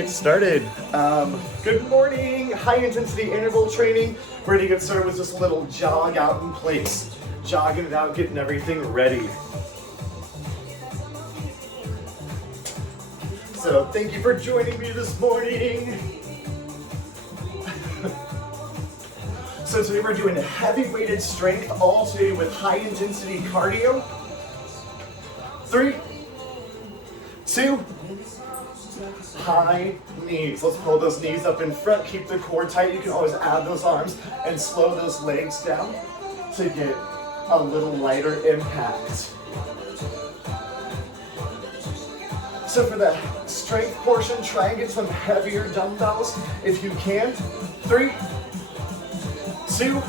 Get started. Good morning. High intensity interval training. We're gonna get started with just a little jog out in place. Jogging it out, getting everything ready. So thank you for joining me this morning. So today we're doing heavy weighted strength all today with high intensity cardio. 3, 2, high knees. Let's pull those knees up in front, keep the core tight. You can always add those arms and slow those legs down to get a little lighter impact. So for the strength portion, try and get some heavier dumbbells if you can. 3, 2,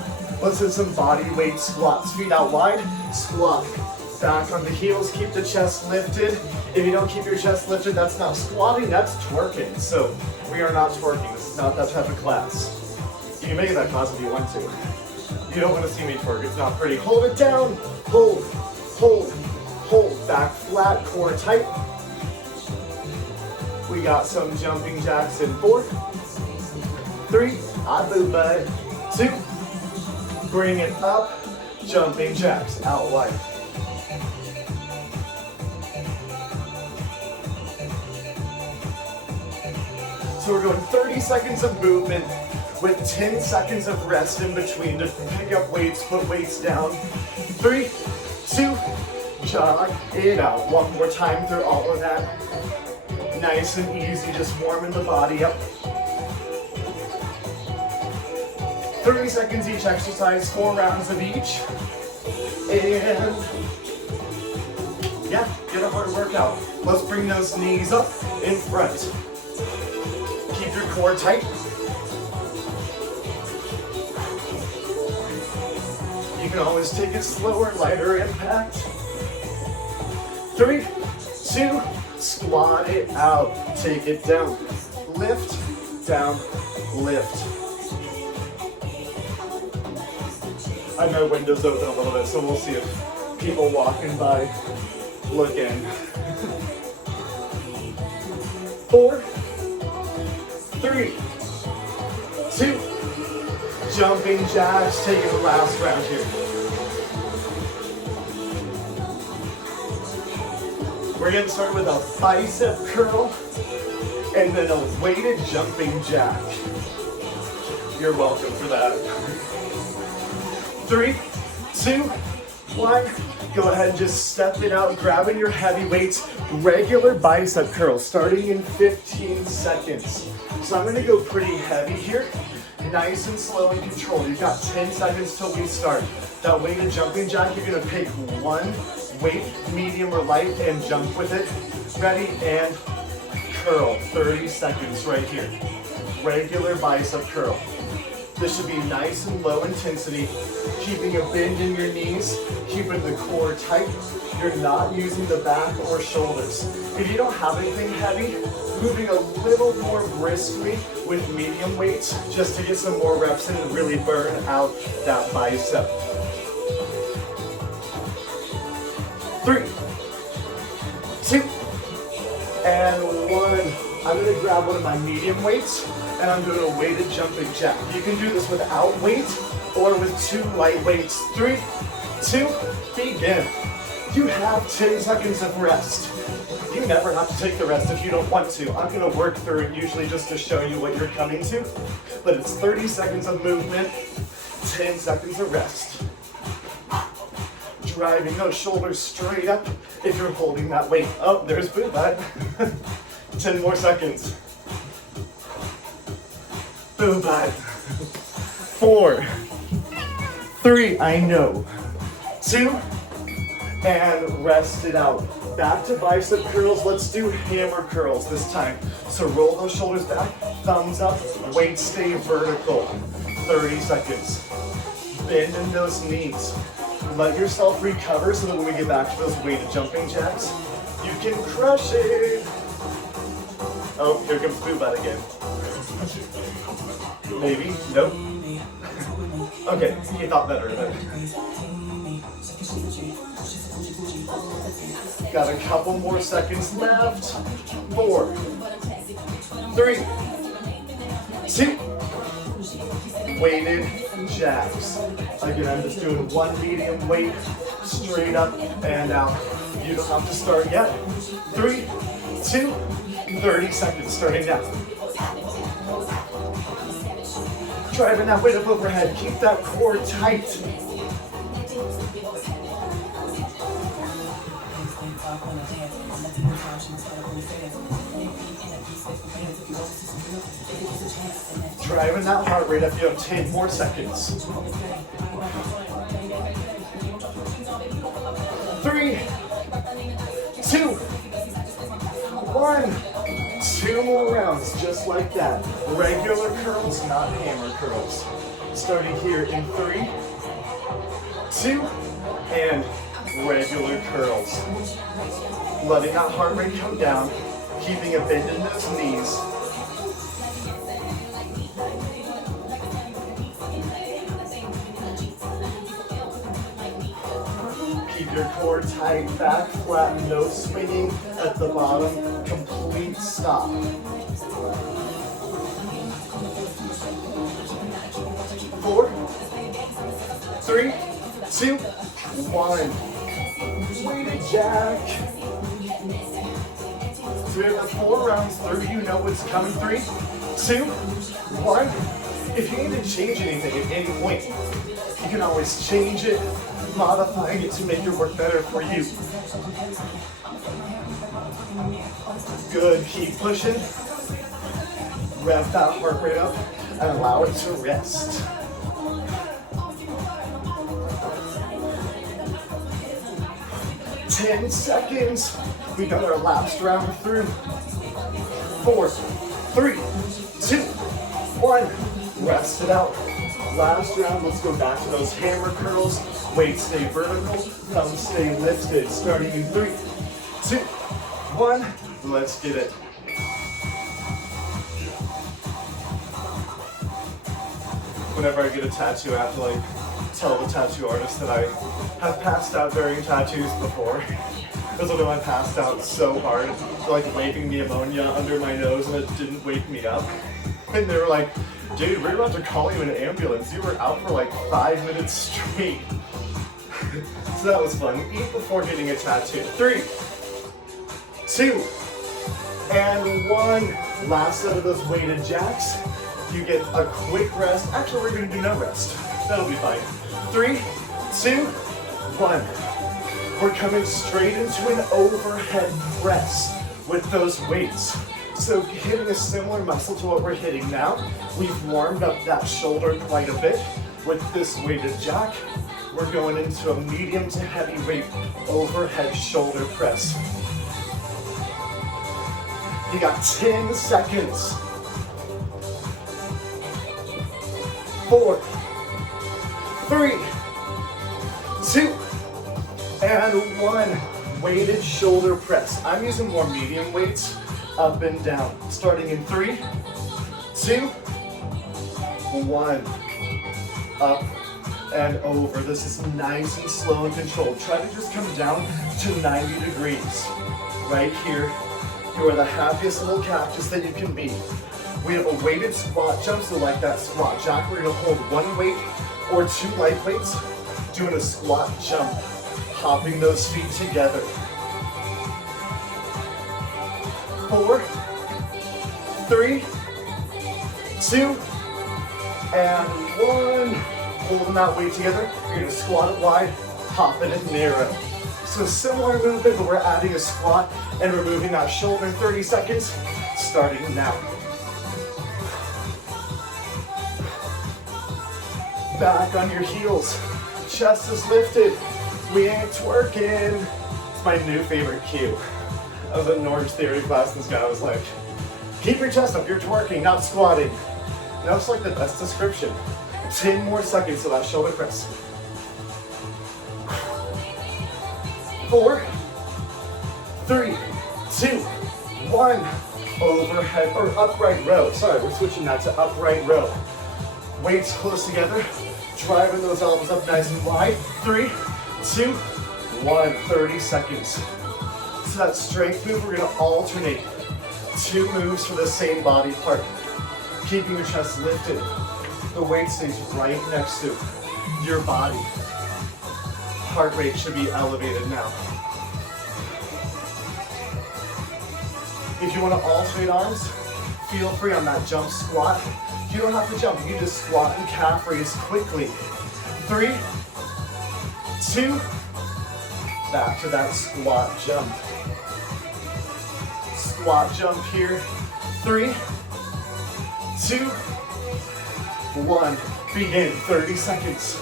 let's hit some body weight squats. Feet out wide, squat. Back on the heels, keep the chest lifted. If you don't keep your chest lifted, that's not squatting, that's twerking. So we are not twerking, this is not that type of class. You can make it that class if you want to. You don't want to see me twerk, it's not pretty. Hold it down, hold, hold, hold. Back flat, core tight. We got some jumping jacks in 4, 3, I move bud, 2, bring it up, jumping jacks, out wide. So we're going 30 seconds of movement with 10 seconds of rest in between to pick up weights, put weights down. 3, 2, jog it out. One more time through all of that. Nice and easy, just warming the body up. 30 seconds each exercise, 4 rounds of each. And yeah, get a hard workout. Let's bring those knees up in front. Keep your core tight. You can always take it slower, lighter impact. 3, 2, squat it out. Take it down. Lift, down, lift. I have my windows open a little bit, so we'll see if people walking by look in. 4, 3, 2, jumping jacks, taking the last round here. We're getting started with a bicep curl and then a weighted jumping jack. You're welcome for that. 3, 2, 1. Go ahead and just step it out, grabbing your heavy weights, regular bicep curls, starting in 15 seconds. So I'm gonna go pretty heavy here, nice and slow and controlled. You've got 10 seconds till we start. That weighted jumping jack, you're gonna pick one weight, medium or light, and jump with it. Ready, and curl, 30 seconds right here. Regular bicep curl. This should be nice and low intensity, keeping a bend in your knees, keeping the core tight. You're not using the back or shoulders. If you don't have anything heavy, moving a little more briskly with medium weights just to get some more reps in and really burn out that bicep. 3, 2, and 1. I'm gonna grab one of my medium weights and I'm doing a weighted jumping jack. You can do this without weight or with 2 light weights. 3, 2, begin. You have 10 seconds of rest. You never have to take the rest if you don't want to. I'm gonna work through it usually just to show you what you're coming to, but it's 30 seconds of movement, 10 seconds of rest. Driving those shoulders straight up if you're holding that weight. Oh, there's boob butt. 10 more seconds. Boob butt. 4, 3, I know. 2, and rest it out. Back to bicep curls. Let's do hammer curls this time. So roll those shoulders back, thumbs up, weights stay vertical. 30 seconds. Bend in those knees. Let yourself recover so that when we get back to those weighted jumping jacks, you can crush it. Oh, here comes boob butt again. Maybe, nope. Okay, you thought better of it. Got a couple more seconds left. 4, 3, 2, weighted jacks. Again, I'm just doing one medium weight, straight up and out. You don't have to start yet. 3, 2, 30 seconds, starting now. Driving that weight up overhead, keep that core tight. Driving that heart rate up, you have 10 more seconds. 3, 2, 1. 2 more rounds, just like that. Regular curls, not hammer curls. Starting here in 3, 2, and regular curls. Letting that heart rate come down, keeping a bend in those knees. Keep your core tight, back flat, no swinging at the bottom, complete stop. 4, 3, 2, 1. Weighted jack. So we have the 4 rounds through. You know what's coming. 3, 2, 1. If you need to change anything at any point, you can always change it, modifying it to make your work better for you. Good, keep pushing. Rev that heart rate up and allow it to rest. Ten seconds. We got our last round through. 4, 3, 2, 1. Rest it out. Last round, let's go back to those hammer curls. Weights stay vertical, thumbs stay lifted. Starting in 3, 2, 1. Let's get it. Whenever I get a tattoo, I have to tell the tattoo artist that I have passed out during tattoos before. Because when I passed out so hard, waving the ammonia under my nose and it didn't wake me up. And they were like, dude, we're about to call you an ambulance. You were out for 5 minutes straight. So that was fun. Eat before getting a tattoo. 3, 2, and 1. Last set of those weighted jacks. You get a quick rest. Actually, we're gonna do no rest. That'll be fine. 3, 2, 1. We're coming straight into an overhead press with those weights. So hitting a similar muscle to what we're hitting now. We've warmed up that shoulder quite a bit with this weighted jack. We're going into a medium to heavy weight overhead shoulder press. You got 10 seconds. 4, 3, 2, and 1. Weighted shoulder press. I'm using more medium weights, up and down. Starting in 3, 2, 1. Up and over. This is nice and slow and controlled. Try to just come down to 90 degrees. Right here, you are the happiest little cactus that you can be. We have a weighted squat jump, so like that squat jack, we're gonna hold 1 weight or 2 light weights, doing a squat jump, hopping those feet together. 4, 3, 2, and 1. Holding that weight together, you're gonna squat it wide, hop it and narrow. So similar movement, but we're adding a squat and removing that shoulder in 30 seconds, starting now. Back on your heels, chest is lifted, we ain't twerking. It's my new favorite cue. I was in an Orange Theory class and this guy was like, keep your chest up, you're twerking, not squatting. And that was the best description. 10 more seconds of that shoulder press. 4, 3, 2, 1. Overhead, or upright row. Sorry, we're switching that to upright row. Weights close together. Driving those elbows up nice and wide. 3, 2, 1. 30 seconds. So that strength move, we're gonna alternate 2 moves for the same body part. Keeping your chest lifted. The weight stays right next to your body. Heart rate should be elevated now. If you want to alternate arms, feel free on that jump squat. You don't have to jump, you can just squat and calf raise quickly. 3, 2, back to that squat jump. Squat jump here. 3, 2, 1. Begin. 30 seconds.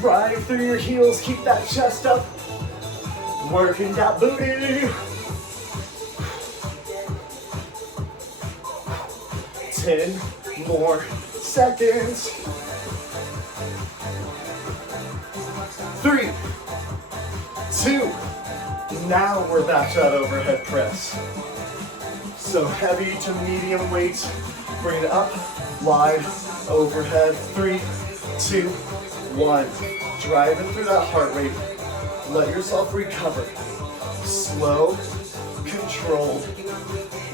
Drive through your heels. Keep that chest up. Working that booty. 10 more seconds. 3, 2, now we're back to that overhead press. So heavy to medium weight, bring it up, wide, overhead, 3, 2, 1. Driving through that heart rate, let yourself recover. Slow, controlled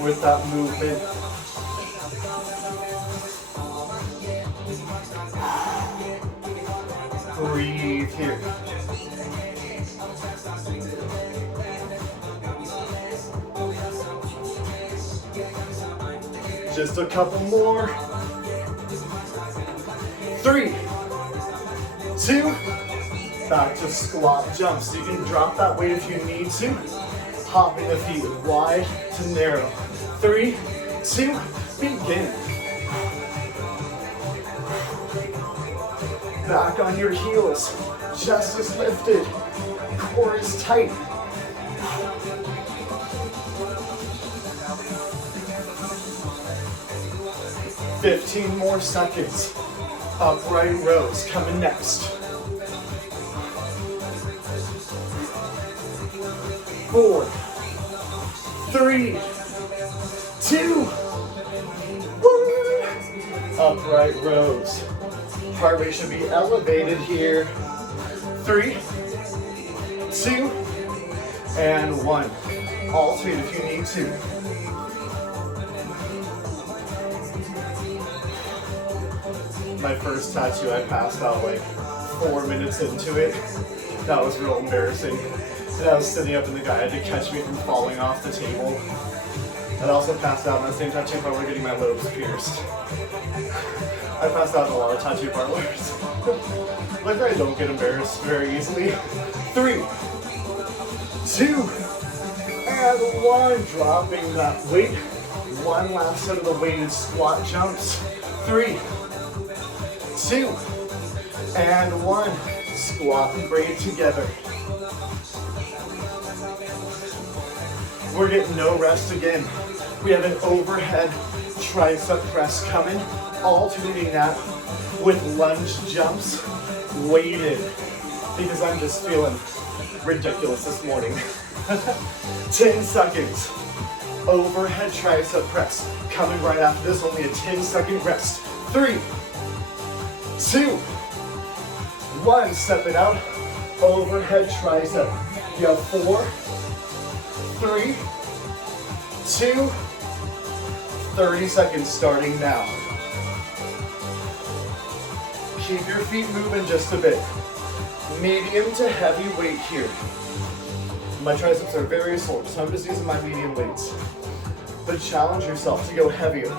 with that movement. Breathe here. Just a couple more. 3, 2, back to squat jumps. You can drop that weight if you need to. Hopping the feet wide to narrow. 3, 2, begin. Back on your heels, chest is lifted, core is tight. "15 more seconds. Upright rows coming next. 4, 3, 2, 1. Upright rows. Heart rate should be elevated here. 3, 2, and 1. Alternate if you need to. My first tattoo, I passed out like 4 minutes into it. That was real embarrassing. And I was sitting up and the guy had to catch me from falling off the table. And I also passed out in that same tattoo parlor getting my lobes pierced. I passed out in a lot of tattoo parlors. Like I don't get embarrassed very easily. 3, 2, and 1. Dropping that weight. One last set of the weighted squat jumps. 3, 2, and 1. Squat and braid together. We're getting no rest again. We have an overhead tricep press coming, alternating that with lunge jumps, weighted, because I'm just feeling ridiculous this morning. 10 seconds. Overhead tricep press. Coming right after this, only a 10-second rest. 3, 2, 1. Step it out. Overhead tricep. You have 4, 3, 2, 30 seconds starting now. Keep your feet moving just a bit. Medium to heavy weight here. My triceps are very sore, so I'm just using my medium weights. But challenge yourself to go heavier.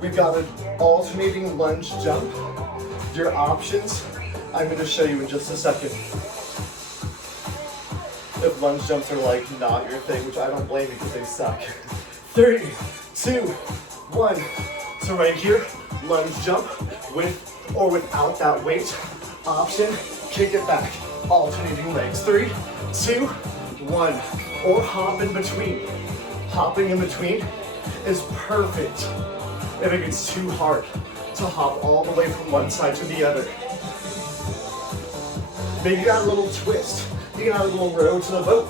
We've got an alternating lunge jump. Your options, I'm going to show you in just a second. If lunge jumps are like not your thing, which I don't blame you because they suck. 3, 2, 1. So right here, lunge jump with or without that weight. Option, kick it back. Alternating legs. 3, 2, 1. Or hop in between. Hopping in between is perfect if it gets too hard to hop all the way from one side to the other. Maybe you got a little twist. You can add a little row to the boat.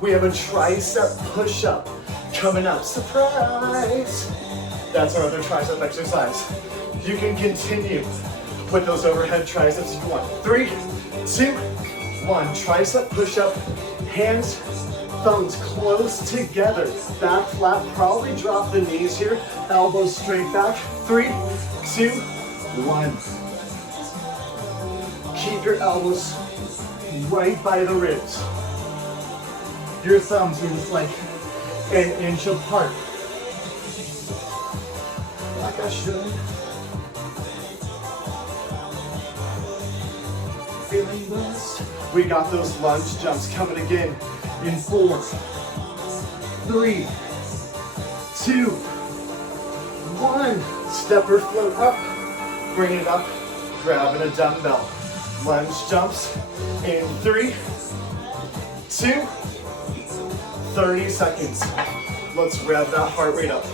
We have a tricep push-up coming up. Surprise! That's our other tricep exercise. You can continue with those overhead triceps if you want. 3, 2, 1. Tricep push-up, hands, thumbs close together. Back flat, probably drop the knees here. Elbows straight back. 3, 2, 1. Keep your elbows right by the ribs. Your thumbs are just like an inch apart. Like I should. Feeling blessed. We got those lunge jumps coming again in 4, 3, 2, 1. Step or float up. Bring it up. Grabbing a dumbbell. Lunge jumps in 3, 2, 30 seconds. Let's rev that heart rate up.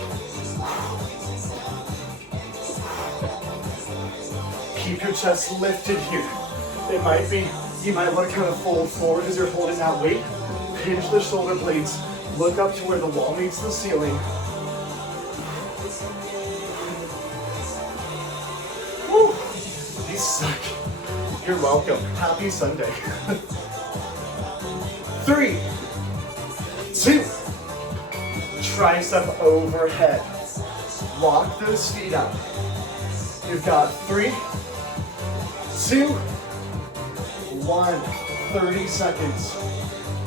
Keep your chest lifted here. It might be, you might want to kind of fold forward as you're holding that weight. Pinch the shoulder blades. Look up to where the wall meets the ceiling. Woo! These suck. You're welcome. Happy Sunday. 3, 2, tricep overhead. Walk those feet out. You've got 3, 2, 1. 30 seconds.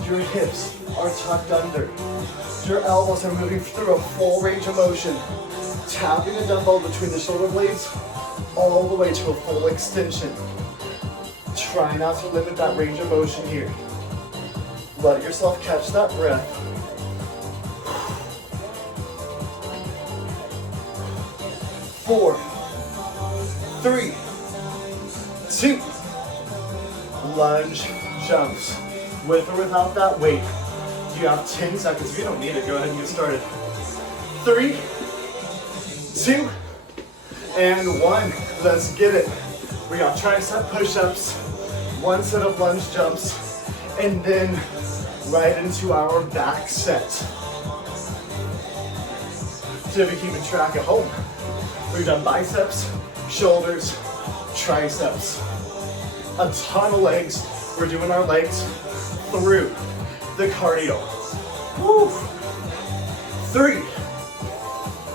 Your hips are tucked under. Your elbows are moving through a full range of motion. Tapping the dumbbell between the shoulder blades all the way to a full extension. Try not to limit that range of motion here. Let yourself catch that breath. 4, 3, 2. Lunge jumps. With or without that weight. You have 10 seconds. If you don't need it, go ahead and get started. 3, 2, and 1. Let's get it. We got tricep push-ups, 1 set of lunge jumps, and then right into our back set. So if you're keeping track at home, we've done biceps, shoulders, triceps. A ton of legs. We're doing our legs through the cardio. Woo! 3,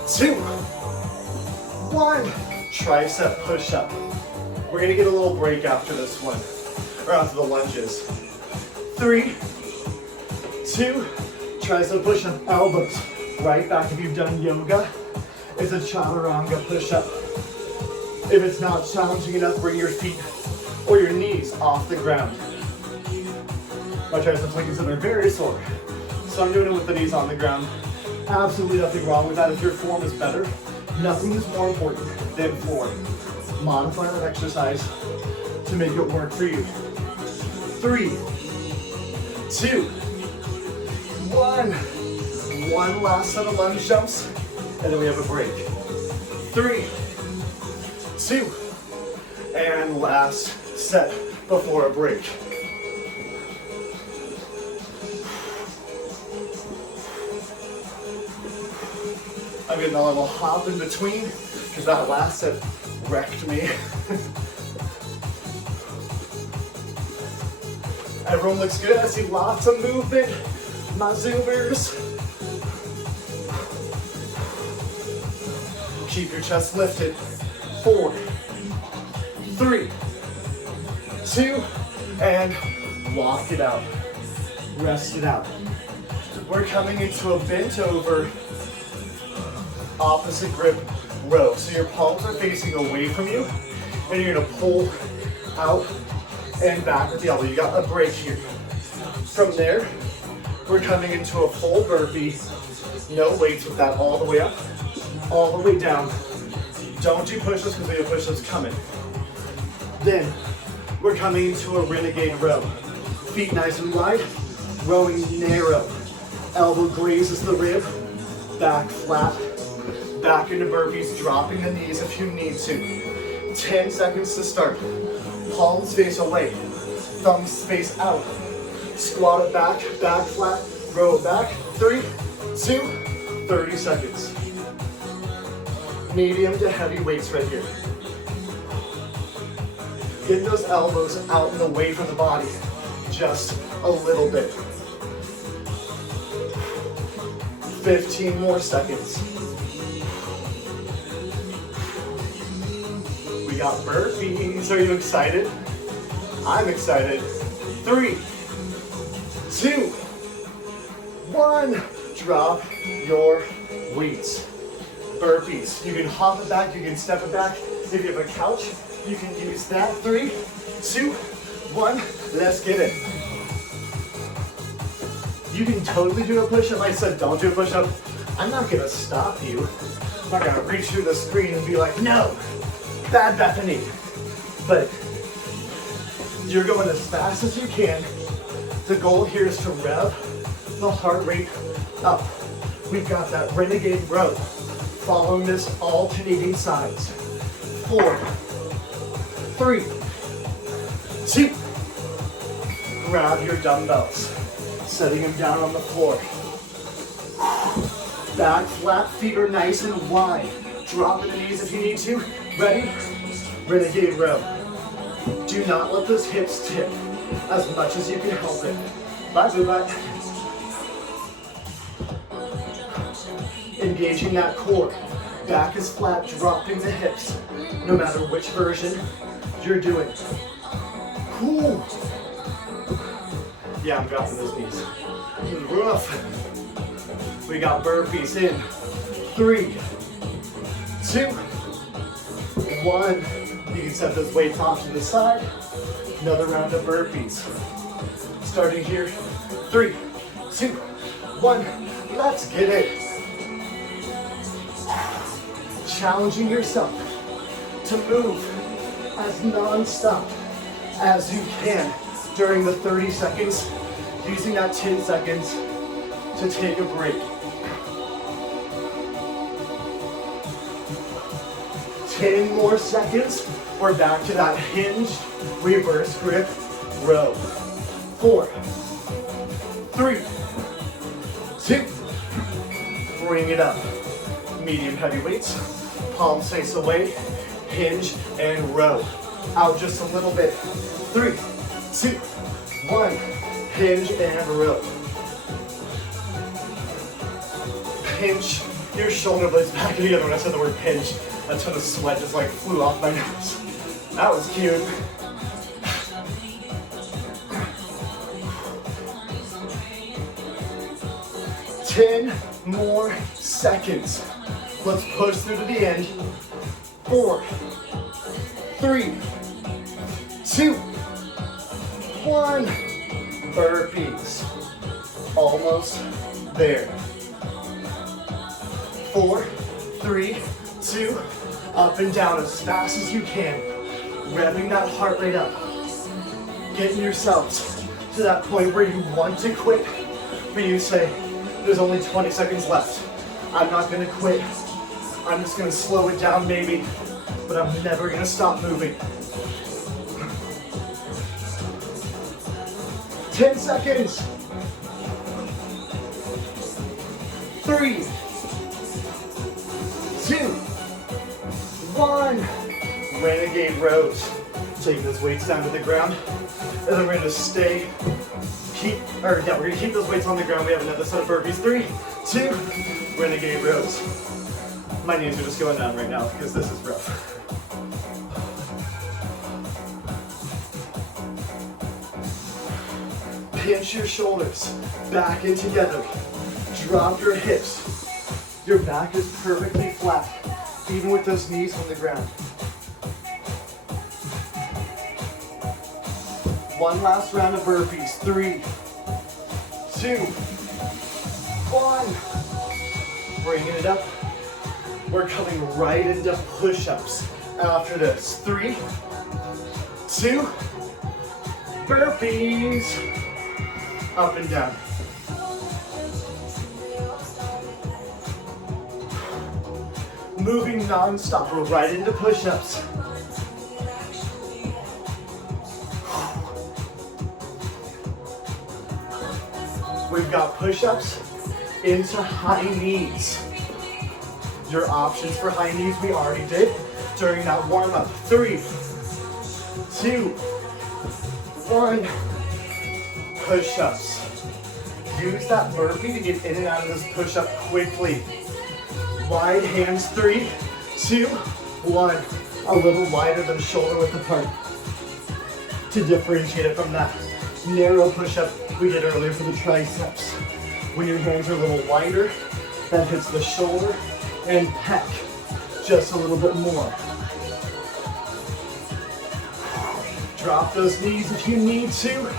2, 1. Tricep push-up. We're gonna get a little break after this one, or after the lunges. 3, 2, tricep push-up, elbows right back. If you've done yoga, it's a chaturanga push-up. If it's not challenging enough, bring your feet or your knees off the ground. My triceps, like you said, are very sore, so I'm doing it with the knees on the ground. Absolutely nothing wrong with that. If your form is better, nothing is more important than form. Modify that exercise to make it work for you. 3, 2, 1. One last set of lunge jumps, and then we have a break. 3, 2, and last set before a break. I'm getting a little hop in between because that last set wrecked me. Everyone looks good. I see lots of movement. My Zoomers. Keep your chest lifted. 4, 3, 2, and walk it out. Rest it out. We're coming into a bent over opposite grip row. So your palms are facing away from you, and you're gonna pull out and back with the elbow. You got a break here. From there, we're coming into a full burpee. No weights with that, all the way up, all the way down. Don't do push-ups because we have push-ups coming. Then, we're coming into a renegade row. Feet nice and wide, rowing narrow. Elbow grazes the rib, back flat. Back into burpees, dropping the knees if you need to. 10 seconds to start. Palms face away, thumbs face out. Squat it back, back flat, row it back. 3, 2, 30 seconds. Medium to heavy weights right here. Get those elbows out and away from the body, just a little bit. 15 more seconds. We got burpees. Are you excited? I'm excited. 3, 2, 1. Drop your weights. Burpees. You can hop it back, you can step it back. If you have a couch, you can use that. 3, 2, 1. Let's get it. You can totally do a push-up. I said don't do a push-up. I'm not gonna stop you. I'm not gonna reach through the screen and be like, no, bad Bethany. But you're going as fast as you can. The goal here is to rev the heart rate up. We've got that renegade row. Following this alternating sides. 4, 3, 2. Grab your dumbbells. Setting them down on the floor. Back flat, feet are nice and wide. Dropping the knees if you need to. Ready? Renegade row. Do not let those hips tip as much as you can help it. Bye. Engaging that core. Back is flat, dropping the hips. No matter which version you're doing. Cool. Yeah, I'm dropping those knees. Rough. We got burpees in. 3, 2, 1. You can set those weights off to the side. Another round of burpees. Starting here. 3, 2, 1. Let's get it. Challenging yourself to move as non-stop as you can during the 30 seconds, using that 10 seconds to take a break. 10 more seconds, we're back to that hinged reverse grip row. 4, 3, 2, bring it up. Medium heavy weights, palms face away, hinge and row. Out just a little bit. 3, 2, 1, hinge and row. Pinch your shoulder blades back together. When I said the word pinch, a ton of sweat just like flew off my nose. That was cute. Ten more seconds. Let's push through to the end. 4, 3, 2, 1. Burpees. Almost there. 4, 3, 2. Up and down as fast as you can. Revving that heart rate up. Getting yourselves to that point where you want to quit, but you say, there's only 20 seconds left. I'm not gonna quit. I'm just gonna slow it down maybe, but I'm never gonna stop moving. 10 seconds. 3, 2, 1. Renegade rows. Take those weights down to the ground, and then we're gonna we're gonna keep those weights on the ground. We have another set of burpees. 3, 2, renegade rows. My knees are just going down right now because this is rough. Pinch your shoulders back in together. Drop your hips. Your back is perfectly flat, even with those knees on the ground. One last round of burpees. 3, 2, 1. Bringing it up. We're coming right into push-ups after this. 3, 2, burpees. Up and down. Moving non-stop. We're right into push-ups. We've got push-ups into high knees. Your options for high knees we already did during that warm-up. 3, 2, 1. Push-ups. Use that burpee to get in and out of this push-up quickly. Wide hands, 3, 2, 1. A little wider than shoulder width apart to differentiate it from that narrow push-up we did earlier for the triceps. When your hands are a little wider, that hits the shoulder and pec just a little bit more. Drop those knees if you need to.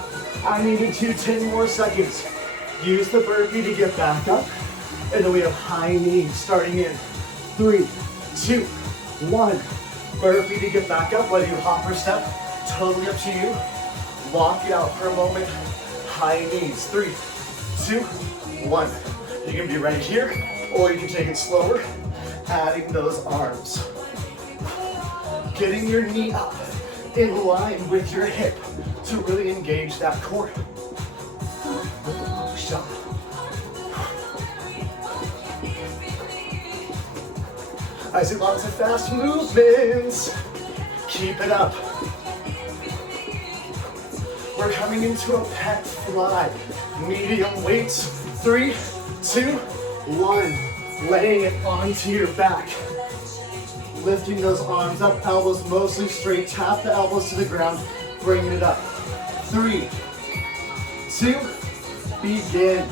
I needed to, 10 more seconds. Use the burpee to get back up. And then we have high knees starting in 3, 2, 1. Burpee to get back up, whether you hop or step, totally up to you. Lock it out for a moment. High knees, 3, 2, 1. You can be right here, or you can take it slower, adding those arms. Getting your knee up in line with your hip to really engage that core. With the push-up. I see lots of fast movements. Keep it up. We're coming into a pec fly. Medium weights. 3, 2, 1. Laying it onto your back. Lifting those arms up, elbows mostly straight. Tap the elbows to the ground. Bringing it up. 3, 2, begin.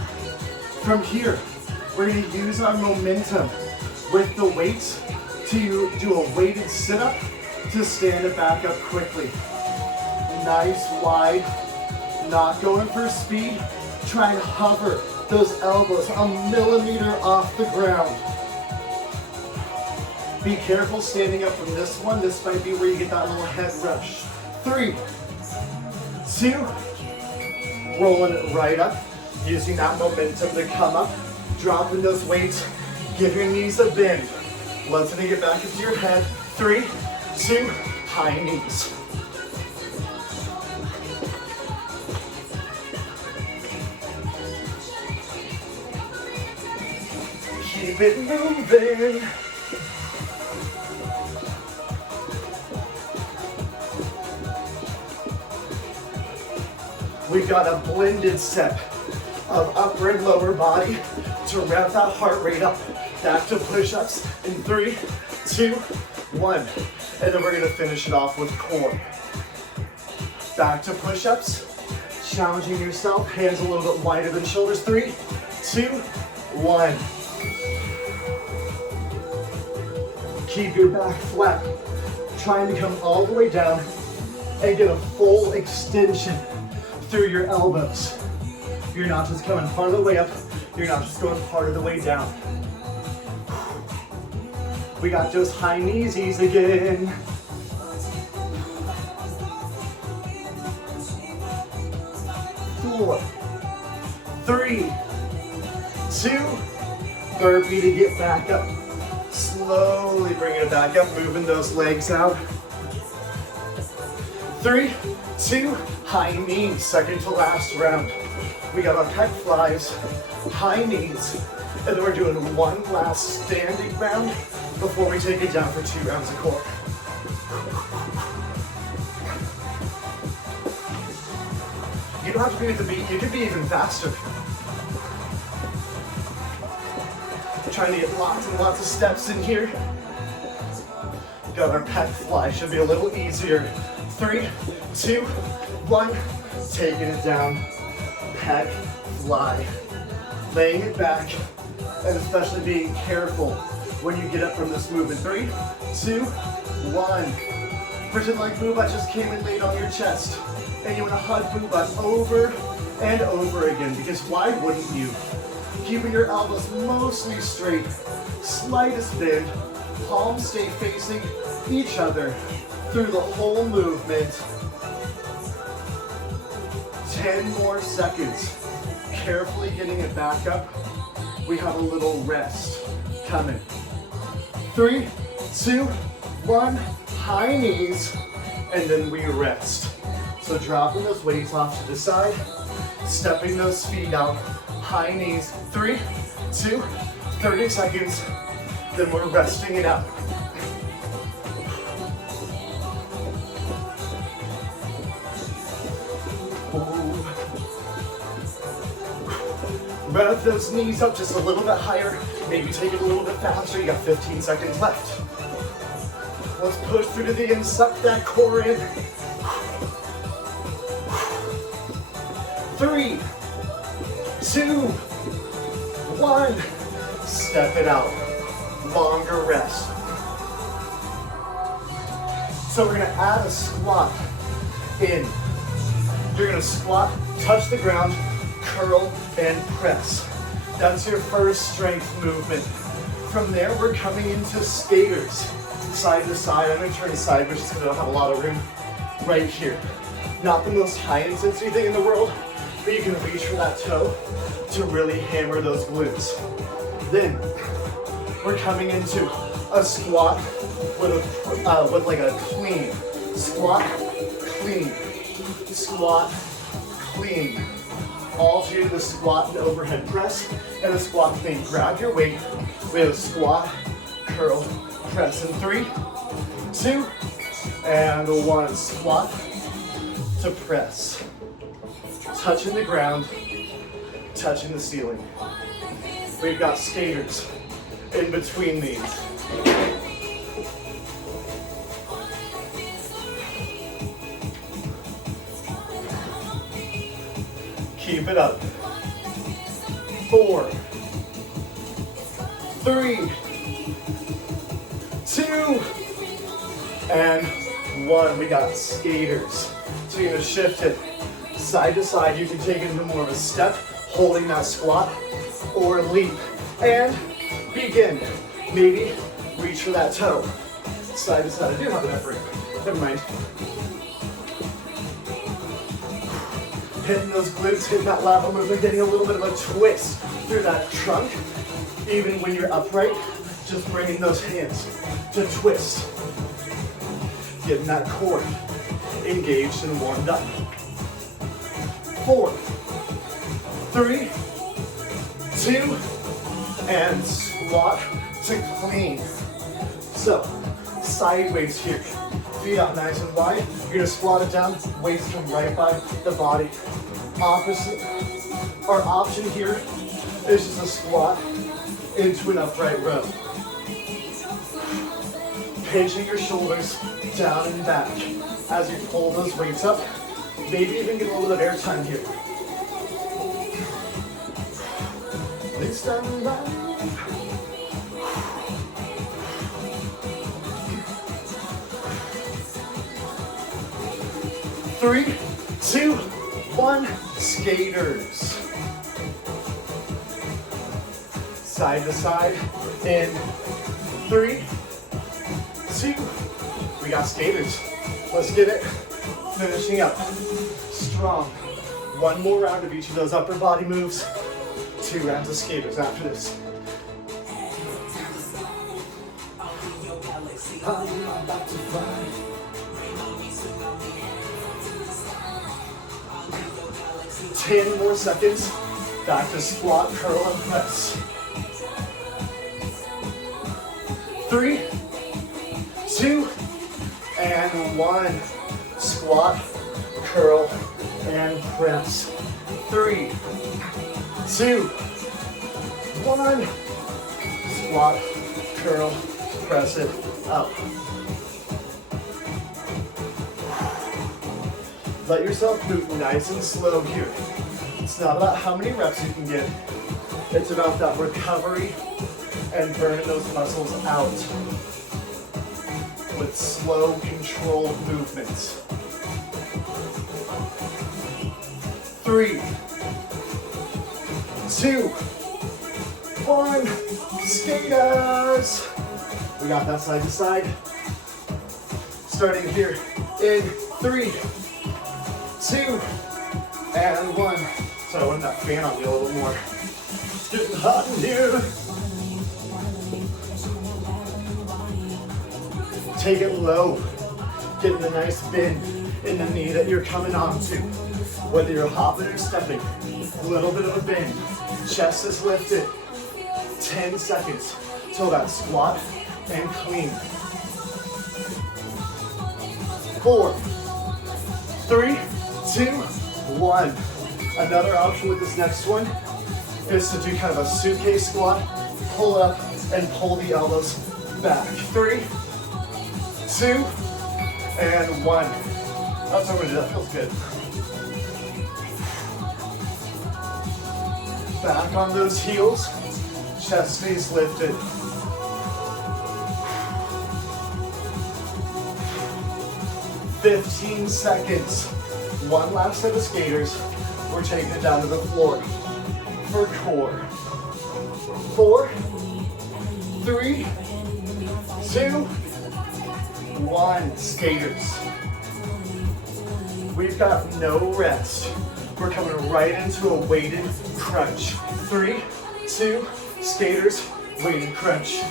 From here, we're going to use our momentum with the weights to do a weighted sit-up to stand it back up quickly. Nice wide, not going for speed. Try and hover those elbows a millimeter off the ground. Be careful standing up from this one. This might be where you get that little head rush. 3, 2, rolling it right up. Using that momentum to come up. Dropping those weights. Give your knees a bend. Letting it get back into your head. 3, 2, high knees. Keep it moving. We've got a blended set of upper and lower body to rev that heart rate up. Back to push-ups in 3, 2, 1. And then we're gonna finish it off with core. Back to push-ups. Challenging yourself, hands a little bit wider than shoulders. 3, 2, 1. Keep your back flat. Trying to come all the way down and get a full extension through your elbows. You're not just coming part of the way up, you're not just going part of the way down. We got those high kneesies again. 4, 3, 2, burpee to get back up. Slowly bring it back up, moving those legs out. 3, 2, high knees, second to last round. We got our pec flies, high knees, and then we're doing one last standing round before we take it down for 2 rounds of core. You don't have to be at the beat, you can be even faster. Trying to get lots and lots of steps in here. Got our pec fly, should be a little easier. 3, 2, 1, taking it down. Pec fly. Laying it back, and especially being careful when you get up from this movement. 3, 2, 1. Pretend like Booba just came and laid on your chest. And you want to hug Booba over and over again, because why wouldn't you? Keeping your elbows mostly straight, slightest bend, palms stay facing each other through the whole movement. 10 more seconds. Carefully getting it back up. We have a little rest coming. 3, 2, 1, high knees, and then we rest. So dropping those weights off to the side, stepping those feet out, high knees, 3, 2, 30 seconds, Then we're resting it out. Rev those knees up just a little bit higher. Maybe take it a little bit faster. You got 15 seconds left. Let's push through to the end, suck that core in. 3, 2, 1. Step it out. Longer rest. So we're gonna add a squat in. You're gonna squat, touch the ground, curl, and press. That's your first strength movement. From there, we're coming into skaters. Side to side. I'm gonna turn sideways just because I don't have a lot of room right here. Not the most high intensity thing in the world, but you can reach for that toe to really hammer those glutes. Then, we're coming into a squat with like a clean. Squat, clean. Squat, clean. Alternate the squat and overhead press and a squat clean. Grab your weight. We have a squat, curl, press in 3, 2, and 1. Squat to press. Touching the ground, touching the ceiling. We've got skaters in between these. Keep it up. 4, 3, 2, and 1. We got skaters. So you're gonna shift it side to side. You can take it into more of a step, holding that squat, or leap. And begin. Maybe reach for that toe. Side to side. I do have enough room. Never mind. Hitting those glutes, hitting that lateral movement, getting a little bit of a twist through that trunk. Even when you're upright, just bringing those hands to twist. Getting that core engaged and warmed up. 4, 3, 2, and squat to clean. So, sideways here. Feet out nice and wide. You're gonna squat it down, weights come right by the body. Opposite, our option here is just a squat into an upright row. Pinching your shoulders down and back as you pull those weights up. Maybe even get a little bit of air time here. This time around. 3, 2, 1, skaters. Side to side in 3, 2, we got skaters. Let's get it. Finishing up. Strong. One more round of each of those upper body moves. 2 rounds of skaters after this. I'm about to fly. 10 more seconds. Back to squat, curl, and press. 3, 2, and 1. Squat, curl, and press. 3, 2, 1. Squat, curl, press it up. Let yourself move nice and slow here. It's not about how many reps you can get. It's about that recovery and burning those muscles out with slow, controlled movements. 3, 2, 1. Skaters. We got that side to side. Starting here in 3, 2, and 1. So I want that fan on you a little more. It's getting hot in here. Take it low. Getting a nice bend in the knee that you're coming onto. Whether you're hopping or stepping, a little bit of a bend. Chest is lifted. 10 seconds. till that squat and clean. 4, 3, 2, 1. Another option with this next one is to do kind of a suitcase squat. Pull up and pull the elbows back. 3, 2, and 1. That's what we're gonna do. That feels good. Back on those heels. Chest stays lifted. "15 seconds. One last set of skaters. We're taking it down to the floor for core. 4, 3, 2, 1. Skaters. We've got no rest. We're coming right into a weighted crunch. 3, 2, skaters, weighted crunch.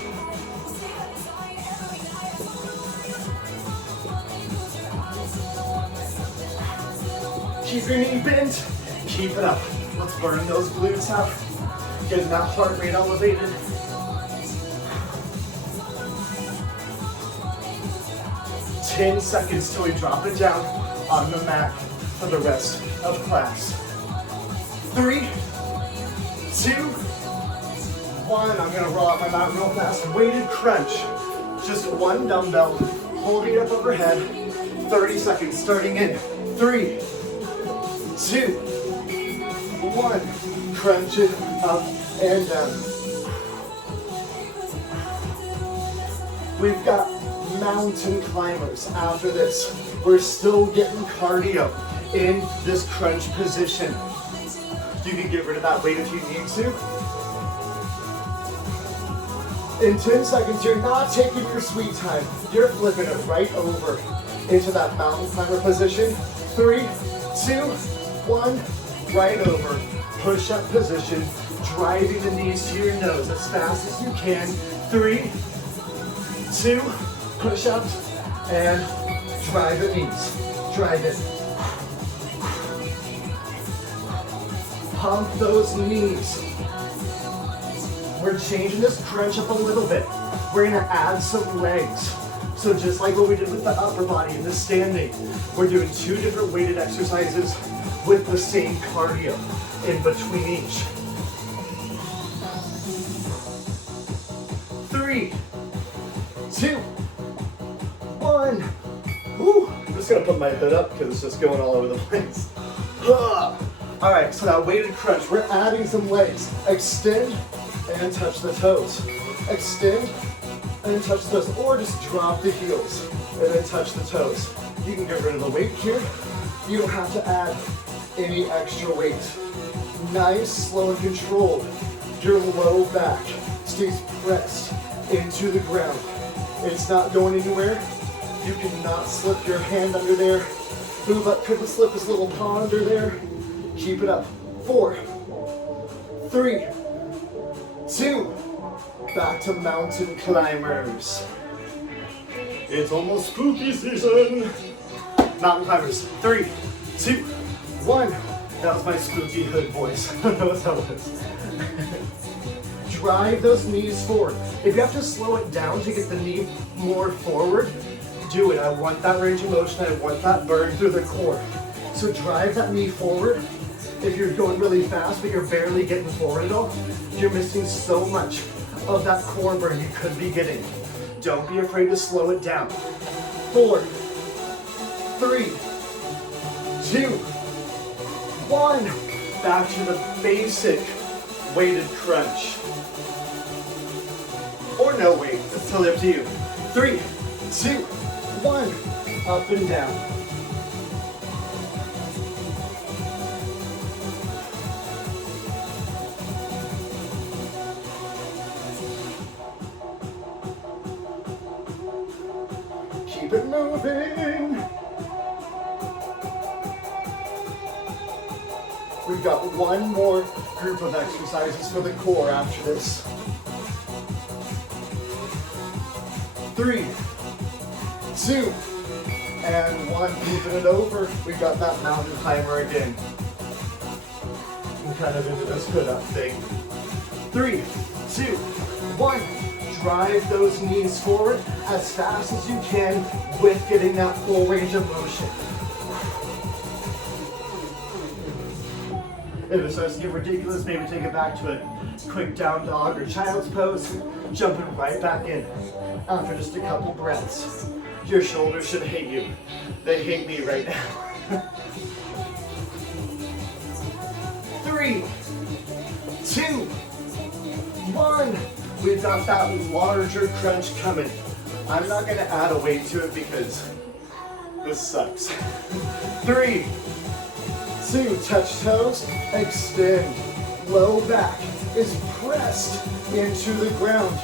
Keep your knee bent. Keep it up. Let's burn those glutes out. Getting that heart rate elevated. 10 seconds till we drop it down on the mat for the rest of class. 3, 2, 1. I'm gonna roll out my mat real fast. Weighted crunch. Just one dumbbell, holding it up overhead. 30 seconds starting in 3, 2, 1. Crunch it up and down. We've got mountain climbers after this. We're still getting cardio in this crunch position. You can get rid of that weight if you need to. In 10 seconds, you're not taking your sweet time. You're flipping it right over into that mountain climber position. 3, 2, 1, right over. Push-up position, driving the knees to your nose as fast as you can. 3, 2, push-ups, and drive the knees. Drive it. Pump those knees. We're changing this crunch up a little bit. We're gonna add some legs. So just like what we did with the upper body and the standing, we're doing 2 different weighted exercises with the same cardio in between each. 3, 2, 1. Whew. I'm just gonna put my hood up because it's just going all over the place. All right, so that weighted crunch, we're adding some legs. Extend and touch the toes. Extend and touch the toes, or just drop the heels and then touch the toes. You can get rid of the weight here. You don't have to add any extra weight. Nice, slow, and controlled. Your low back stays pressed into the ground. It's not going anywhere. You cannot slip your hand under there. Move up, could slip this little paw under there. Keep it up. 4, 3, 2, back to mountain climbers. It's almost spooky season. Mountain climbers. 3, 2, 1. That was my spooky hood voice. That was how it was. Drive those knees forward. If you have to slow it down to get the knee more forward, do it. I want that range of motion. I want that burn through the core. So drive that knee forward. If you're going really fast, but you're barely getting forward at all, you're missing so much of that core burn you could be getting. Don't be afraid to slow it down. 4, 3, 2, 1. Back to the basic weighted crunch. Or no weight, it's totally up to you. 3, 2, 1. Up and down. Keep it moving. We've got one more group of exercises for the core after this. 3, 2, and 1. Moving it over. We've got that mountain climber again. And kind of into this hood up thing. 3, 2, 1. drive those knees forward as fast as you can with getting that full range of motion. If it starts to get ridiculous, maybe take it back to a quick down dog or child's pose, jumping right back in after just a couple breaths. Your shoulders should hate you. They hate me right now. 3, 2, 1. We've got that larger crunch coming. I'm not gonna add a weight to it because this sucks. 3, 2, touch toes, extend. Low back is pressed into the ground.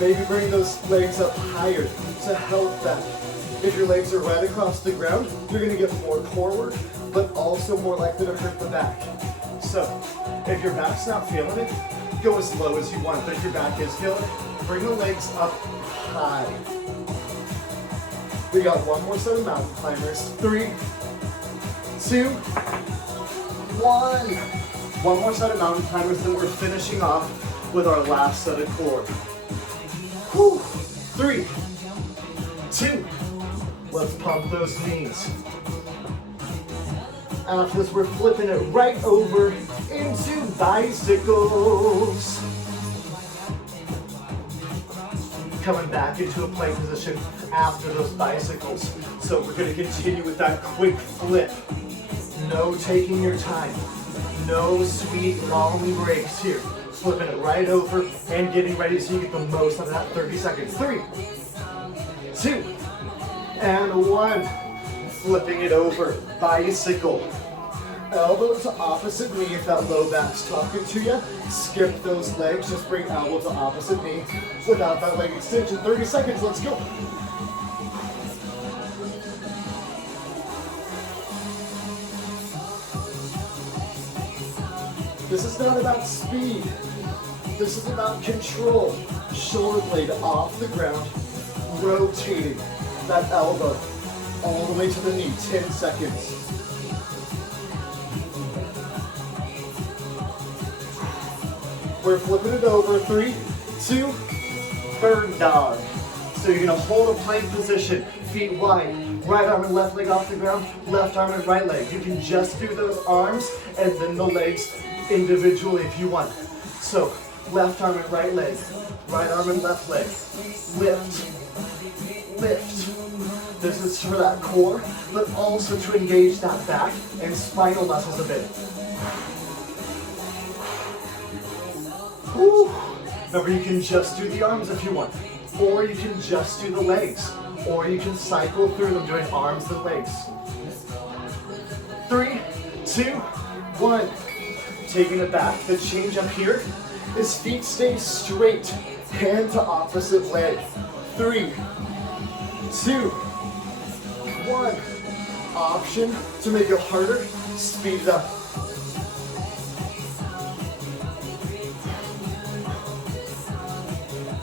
Maybe bring those legs up higher to help that. If your legs are right across the ground, you're gonna get more core work, but also more likely to hurt the back. So, if your back's not feeling it, go as low as you want, but if your back is feeling it, bring the legs up high. We got one more set of mountain climbers. 3, 2, 1. One more set of mountain climbers, then we're finishing off with our last set of core. 3, 2, let's pump those knees. After this, we're flipping it right over into bicycles. Coming back into a plank position after those bicycles. So we're gonna continue with that quick flip. No taking your time. No sweet long breaks here. Flipping it right over and getting ready so you get the most out of that 30 seconds. 3, 2, and 1. Flipping it over, bicycle. Elbow to opposite knee if that low back's talking to you. Skip those legs, just bring elbow to opposite knee without that leg extension. 30 seconds, let's go. This is not about speed. This is about control. Shoulder blade off the ground, rotating that elbow all the way to the knee, 10 seconds. We're flipping it over, 3, 2, bird dog. So you're gonna hold a plank position, feet wide, right arm and left leg off the ground, left arm and right leg. You can just do those arms and then the legs individually if you want. So left arm and right leg, right arm and left leg, lift, lift. This is for that core, but also to engage that back and spinal muscles a bit. Whew. Remember, you can just do the arms if you want, or you can just do the legs, or you can cycle through them doing arms and legs. 3, 2, 1. Taking it back. The change up here is feet stay straight, hand to opposite leg. 3, 2, 1. Option to make it harder, speed it up.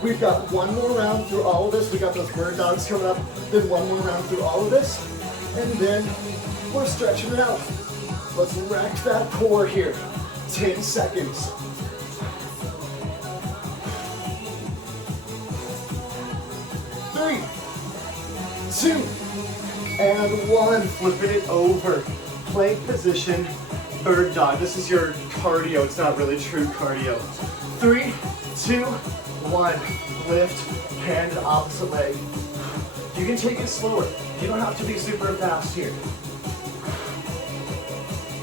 We've got one more round through all of this. We got those bird dogs coming up. Then one more round through all of this. And then we're stretching it out. Let's rack that core here. 10 seconds. 3, 2, and 1. Flipping it over. Plank position, bird dog. This is your cardio. It's not really true cardio. 3, 2, 1. Lift, hand to opposite leg. You can take it slower. You don't have to be super fast here.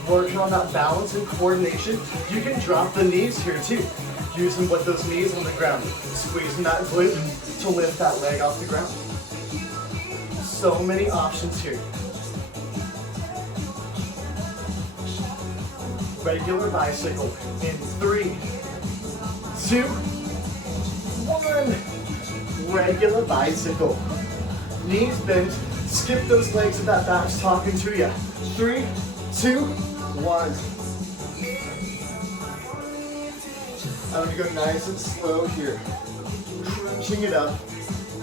Working on that balance and coordination. You can drop the knees here too. Using with those knees on the ground. Squeezing that glute to lift that leg off the ground. So many options here. Regular bicycle in 3, 2, 1. Regular bicycle. Knees bent. Skip those legs if that back's talking to you. 3, 2, 1. I'm gonna go nice and slow here. Crunching it up,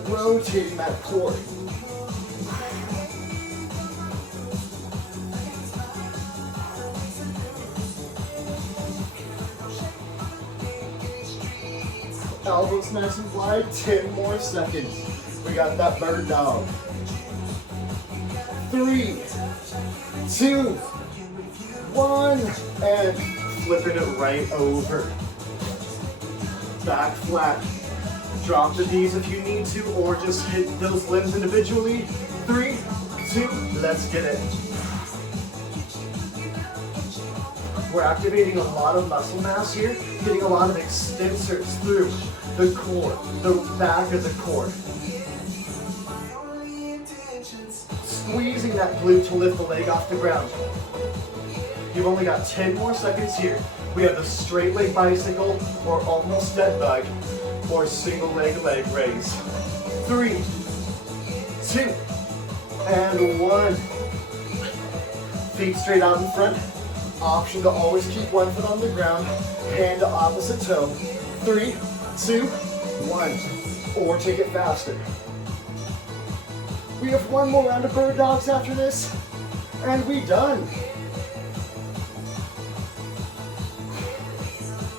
rotating that core. Elbows nice and wide, 10 more seconds. We got that bird dog. 3, 2, 1, and flipping it right over. Back flat. Drop the knees if you need to, or just hit those limbs individually. 3, 2, let's get it. We're activating a lot of muscle mass here, getting a lot of extensors through the core, the back of the core. Squeezing that glute to lift the leg off the ground. You've only got 10 more seconds here. We have the straight leg bicycle, or almost dead bug, or single leg raise. 3, 2, and 1. Feet straight out in front. Option to always keep one foot on the ground, hand to opposite toe. 3, 2, 1. Or take it faster. We have one more round of bird dogs after this, and we done.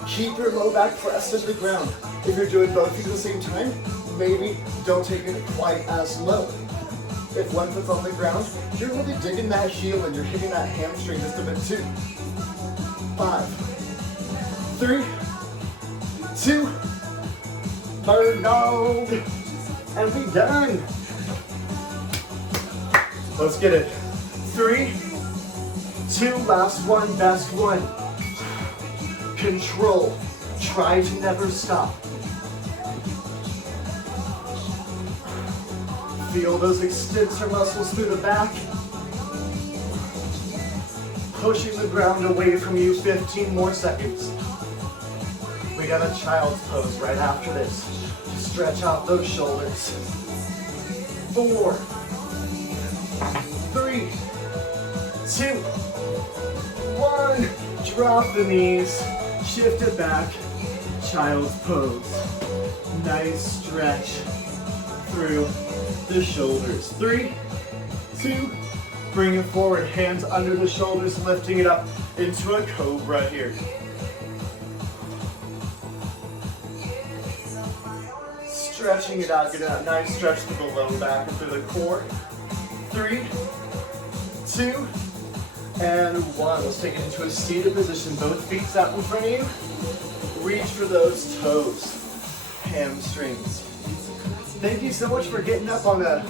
Keep your low back pressed into the ground. If you're doing both feet at the same time, maybe don't take it quite as low. If one foot's on the ground, you're really digging that heel and you're hitting that hamstring just a bit too. 5, 3, 2, bird dog, and we done. Let's get it. 3, 2, last one, best one. Control. Try to never stop. Feel those extensor muscles through the back. Pushing the ground away from you, 15 more seconds. We got a child's pose right after this. Stretch out those shoulders. 4, 3, 2, 1. Drop the knees, shift it back. Child's pose. Nice stretch through the shoulders. 3, 2, bring it forward. Hands under the shoulders, lifting it up into a cobra here. Stretching it out, getting that nice stretch through the low back and through the core. 3, 2, and 1. Let's take it into a seated position. Both feet out in front of you. Reach for those toes, hamstrings. Thank you so much for getting up on a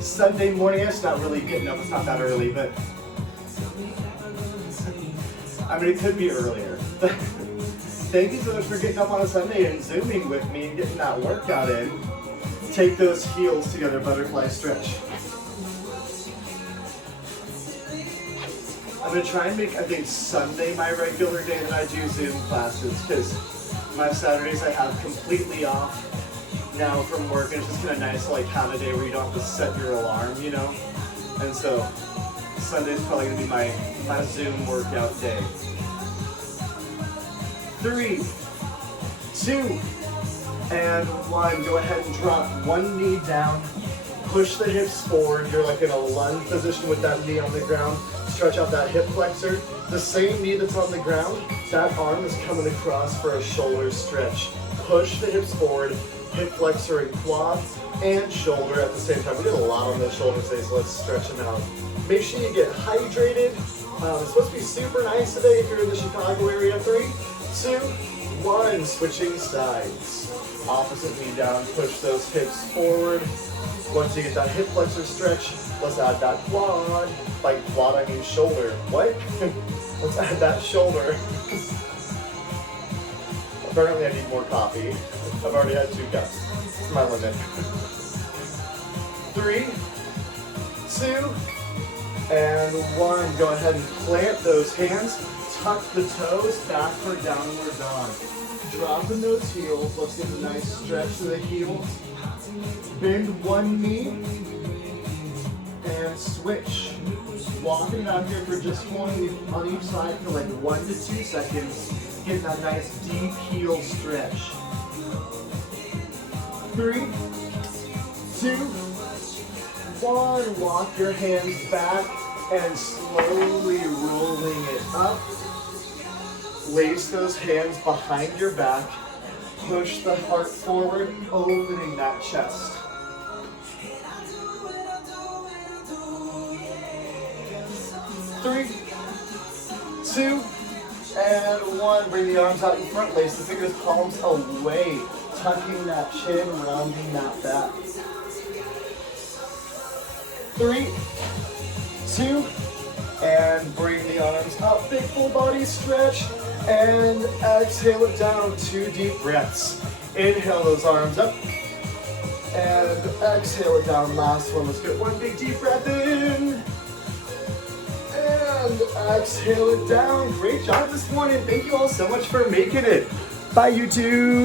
Sunday morning. It's not really getting up, it's not that early, but I mean, it could be earlier. Thank you so much for getting up on a Sunday and Zooming with me and getting that workout in. Take those heels together, butterfly stretch. I'm gonna try and make, I think, Sunday my regular day that I do Zoom classes, because my Saturdays I have completely off now from work, and it's just kind of nice to like have a day where you don't have to set your alarm, you know? And so Sunday's probably gonna be my Zoom workout day. 3, 2, and 1. Go ahead and drop one knee down. Push the hips forward. You're like in a lunge position with that knee on the ground. Stretch out that hip flexor. The same knee that's on the ground, that arm is coming across for a shoulder stretch. Push the hips forward, hip flexor and quad, and shoulder at the same time. We did a lot on those shoulders today, so let's stretch them out. Make sure you get hydrated. It's supposed to be super nice today if you're in the Chicago area. 3, 2, 1. Switching sides. Opposite knee down. Push those hips forward. Once you get that hip flexor stretch, let's add that quad. By quad, I mean shoulder. What? Let's add that shoulder. Apparently I need more coffee. I've already had 2 cups. It's my limit. 3, 2, and 1. Go ahead and plant those hands. Tuck the toes back for downward dog. Dropping those heels. Let's get a nice stretch to the heels. Bend one knee and switch. Walking it out here for just one on each side for like 1 to 2 seconds. Get that nice deep heel stretch. 3, 2, 1. Walk your hands back and slowly rolling it up. Lace those hands behind your back. Push the heart forward, opening that chest. 3, 2, and 1. Bring the arms out in front, lace the fingers, palms away, tucking that chin, rounding that back. 3, 2, and bring the arms up, big full body stretch, and exhale it down, 2 deep breaths. Inhale those arms up, and exhale it down, last one. Let's get 1 big deep breath in, and exhale it down. Great job this morning. Thank you all so much for making it. Bye, YouTube.